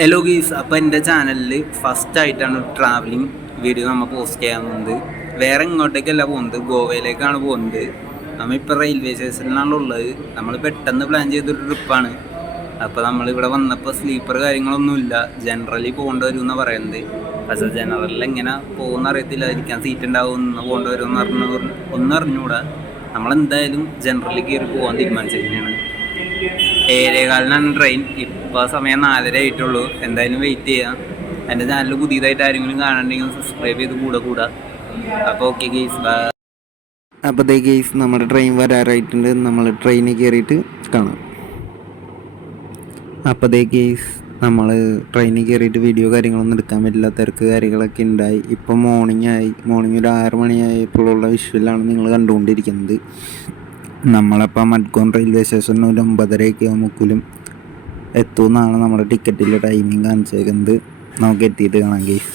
Hello ഗീസ്, അപ്പോൾ എൻ്റെ ചാനലിൽ ഫസ്റ്റായിട്ടാണ് ട്രാവലിംഗ് വീഡിയോ നമ്മൾ പോസ്റ്റ് ചെയ്യാൻ പോകുന്നത്. വേറെ ഇങ്ങോട്ടേക്കല്ല പോകുന്നത്, ഗോവയിലേക്കാണ് പോകുന്നത്. നമ്മളിപ്പോൾ റെയിൽവേ സ്റ്റേഷനിലാണ് ഉള്ളത്. നമ്മൾ പെട്ടെന്ന് പ്ലാൻ ചെയ്തൊരു ട്രിപ്പാണ്. അപ്പോൾ നമ്മളിവിടെ വന്നപ്പോൾ സ്ലീപ്പർ കാര്യങ്ങളൊന്നുമില്ല, ജനറലി പോകേണ്ടി വരും എന്നാണ് പറയുന്നത്. പക്ഷേ ജനറലിൽ എങ്ങനെ പോകുന്ന അറിയത്തില്ല, ഇരിക്കാൻ സീറ്റ് ഉണ്ടാവും, ഒന്ന് പോകേണ്ടി വരും ഒന്നും അറിഞ്ഞുകൂടാ. നമ്മളെന്തായാലും ജനറലിൽ കയറി പോകാൻ തീരുമാനിച്ചിരിക്കുകയാണ്. 7:15 ട്രെയിൻ. ഇപ്പോൾ സമയം 4:30 ആയിട്ടുള്ളൂ. എന്തായാലും വെയിറ്റ് ചെയ്യാം. എൻ്റെ ചാനൽ പുതിയതായിട്ട് ആരെങ്കിലും കാണുന്നുണ്ടെങ്കിൽ സബ്സ്ക്രൈബ് ചെയ്ത് കൂടാ. അപ്പോൾ ഓക്കെ ഗെയ്സ്, ബൈ. അപ്പോൾ ദേ ഗെയ്സ്, നമ്മുടെ ട്രെയിൻ വരാറായിട്ടുണ്ട്. നമ്മൾ ട്രെയിനിൽ കയറിയിട്ട് കാണാം. അപ്പോൾ ദേ ഗെയ്സ്, നമ്മൾ ട്രെയിനിൽ കയറിയിട്ട് വീഡിയോ കാര്യങ്ങളൊന്നും എടുക്കാൻ പറ്റില്ല, തിരക്ക് കാര്യങ്ങളൊക്കെ ഉണ്ടായി. ഇപ്പോൾ മോർണിംഗ് ഒരു 6 മണിയായപ്പോഴുള്ള വിഷ്വലാണ് നിങ്ങൾ കണ്ടുകൊണ്ടിരിക്കുന്നത്. നമ്മളപ്പോൾ മഡ്ഗോൺ റെയിൽവേ സ്റ്റേഷനിൽ ഒരു 9:30 ആകുമ്പോഴേക്കും എത്തുമെന്നാണ് നമ്മുടെ ടിക്കറ്റിലെ ടൈമിംഗ് കാണിച്ചേക്കുന്നത്. നമുക്ക് എത്തിയിട്ട് കാണാം ഗെയ്സ്.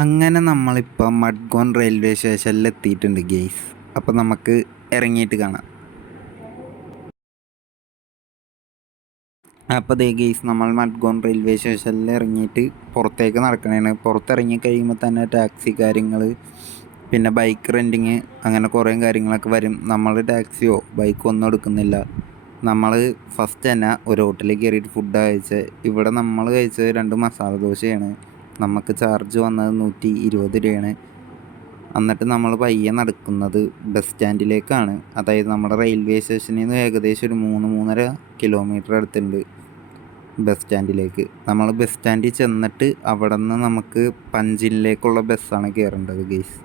അങ്ങനെ നമ്മളിപ്പോൾ മഡ്ഗോൺ റെയിൽവേ സ്റ്റേഷനിൽ എത്തിയിട്ടുണ്ട് ഗെയ്സ്. അപ്പോൾ നമുക്ക് ഇറങ്ങിയിട്ട് കാണാം. അപ്പോൾ ദേ ഗെയ്സ്, നമ്മൾ മഡ്ഗോൺ റെയിൽവേ സ്റ്റേഷനിൽ ഇറങ്ങിയിട്ട് പുറത്തേക്ക് നടക്കണേണ്. പുറത്തിറങ്ങി കഴിയുമ്പോൾ തന്നെ ടാക്സി കാര്യങ്ങൾ, പിന്നെ ബൈക്ക് റെൻറ്റിങ്, അങ്ങനെ കുറേ കാര്യങ്ങളൊക്കെ വരും. നമ്മൾ ടാക്സിയോ ബൈക്കോ ഒന്നും എടുക്കുന്നില്ല. നമ്മൾ ഫസ്റ്റ് തന്നെ ഒരു ഹോട്ടലിൽ കയറിയിട്ട് ഫുഡ് കഴിച്ചത്. ഇവിടെ നമ്മൾ കഴിച്ചത് 2 മസാല ദോശയാണ്. നമുക്ക് ചാർജ് വന്നത് 120 രൂപയാണ്. എന്നിട്ട് നമ്മൾ പയ്യെ നടക്കുന്നത് ബസ് സ്റ്റാൻഡിലേക്കാണ്. അതായത് നമ്മുടെ റെയിൽവേ സ്റ്റേഷനിൽ നിന്ന് ഏകദേശം ഒരു 3-3.5 കിലോമീറ്റർ അടുത്തുണ്ട് ബസ് സ്റ്റാൻഡിലേക്ക്. നമ്മൾ ബസ് സ്റ്റാൻഡിൽ ചെന്നിട്ട് അവിടെ നിന്ന് നമുക്ക് പഞ്ചിനിലേക്കുള്ള ബസ്സാണ് കയറേണ്ടത് ഗെയ്സ്.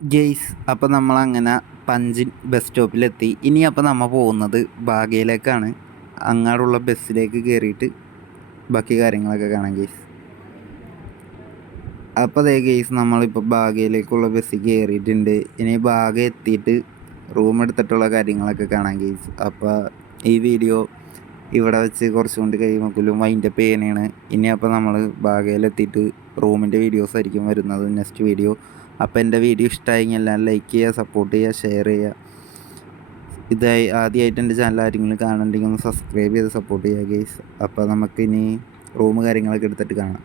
ഗെയ്സ്, അപ്പോൾ നമ്മളങ്ങനെ പഞ്ചിൻ ബസ് സ്റ്റോപ്പിലെത്തി. ഇനി അപ്പോൾ നമ്മൾ പോകുന്നത് ബാഗയിലേക്കാണ്. അങ്ങോട്ടുള്ള ബസ്സിലേക്ക് കയറിയിട്ട് ബാക്കി കാര്യങ്ങളൊക്കെ കാണാം ഗെയ്സ്. അപ്പോൾ അതേ ഗെയ്സ്, നമ്മളിപ്പോൾ ബാഗയിലേക്കുള്ള ബസ്സിൽ കയറിയിട്ടുണ്ട്. ഇനി ബാഗ എത്തിയിട്ട് റൂം എടുത്തിട്ടുള്ള കാര്യങ്ങളൊക്കെ കാണാം ഗെയ്സ്. അപ്പോൾ ഈ വീഡിയോ ഇവിടെ വെച്ച് കുറച്ചും കൊണ്ട് കഴിയുമ്പോഴേക്കും വൈൻഡപ്പ് ചെയ്യണതാണ്. ഇനി അപ്പോൾ നമ്മൾ ബാഗയിലെത്തിയിട്ട് റൂമിൻ്റെ വീഡിയോസ് ആയിരിക്കും വരുന്നത് നെക്സ്റ്റ് വീഡിയോ. അപ്പോൾ എൻ്റെ വീഡിയോ ഇഷ്ടമായെങ്കിൽ എല്ലാം ലൈക്ക് ചെയ്യുക, സപ്പോർട്ട് ചെയ്യുക, ഷെയർ ചെയ്യുക. ഇതായി ആദ്യമായിട്ട് എൻ്റെ ചാനൽ ആരെങ്കിലും കാണുന്നുണ്ടെങ്കിൽ ഒന്ന് സബ്സ്ക്രൈബ് ചെയ്ത് സപ്പോർട്ട് ചെയ്യുക ഗെയ്സ്. അപ്പോൾ നമുക്കിനി റൂം കാര്യങ്ങളൊക്കെ എടുത്തിട്ട് കാണാം.